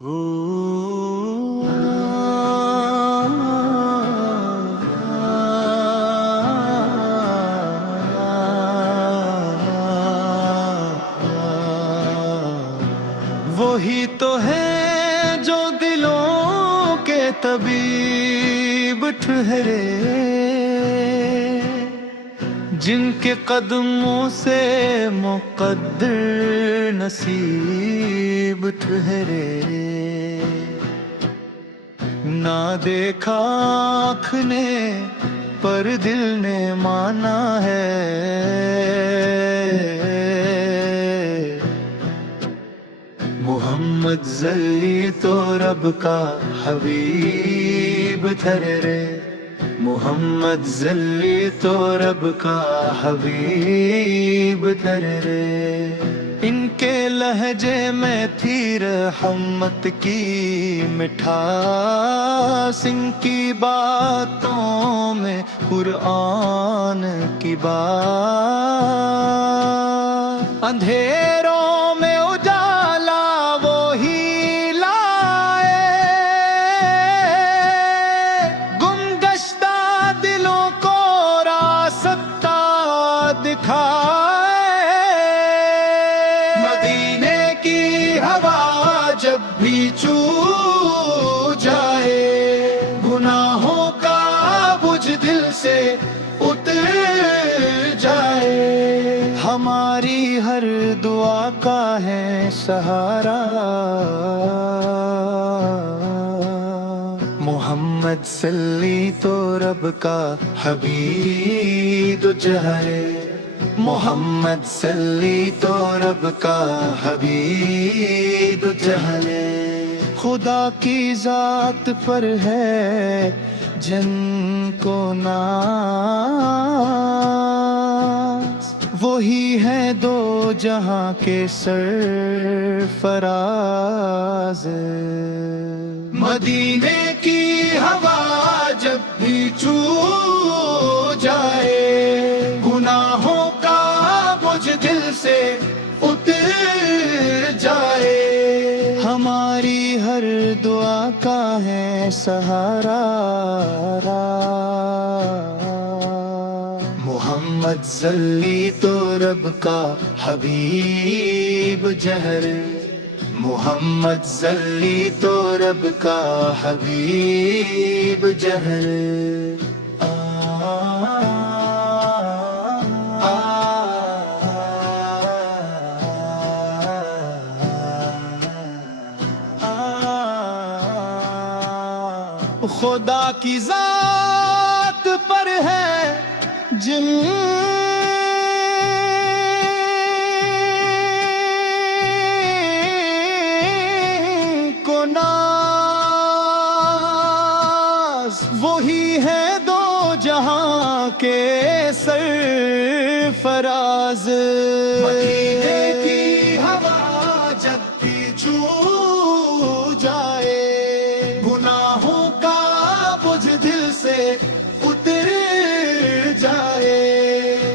وہی تو ہے جو دلوں کے طبیب ٹھہرے، جن کے قدموں سے مقدر نصیب ٹھہرے۔ نہ دیکھا آنکھ نے پر دل نے مانا ہے، محمد ذلی تو رب کا حبیب ٹھہرے، محمد ذلی تو رب کا حبیب ٹھہرے۔ ان کے لہجے میں تھی رحمت کی مٹھاس، ان کی باتوں میں قرآن کی بات، اندھیروں میں اجالا وہی لائے، گمگشتہ دلوں کو راستہ دکھائے۔ مدینے کی ہوا جب بھی چھو جائے، گناہوں کا بوجھ دل سے اتر جائے، ہماری ہر دعا کا ہے سہارا، محمد صلی تو رب کا حبیب ٹھہرے، محمد صلی تو رب کا حبیب ٹھہرے۔ خدا کی ذات پر ہے جن کو ناز، وہی ہے دو جہاں کے سرفراز۔ مدینے کی ہوا جب بھی چھو جائے، گناہوں کا بوجھ دل سے اتر جائے، ہماری ہر دعا کا ہے سہارا، محمد ذلی تو رب کا حبیب ٹھہرے، محمد ذلی تو رب کا حبیب ٹھہرے۔ خدا کی ذات پر ہے جن کو ناز، وہی ہے دو جہاں کے سرفراز۔ مدینے کی ہوا جب بھی چھو جائے، گناہوں کا بوجھ دل سے اتر جائے،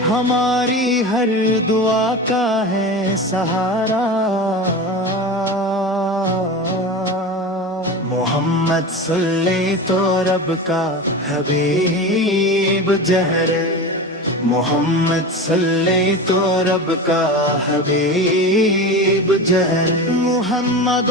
ہماری ہر دعا کا ہے سہارا، محمد صلی تو رب کا حبیب ٹھہرے، محمد صلی تو رب کا حبیب ٹھہرے۔ محمد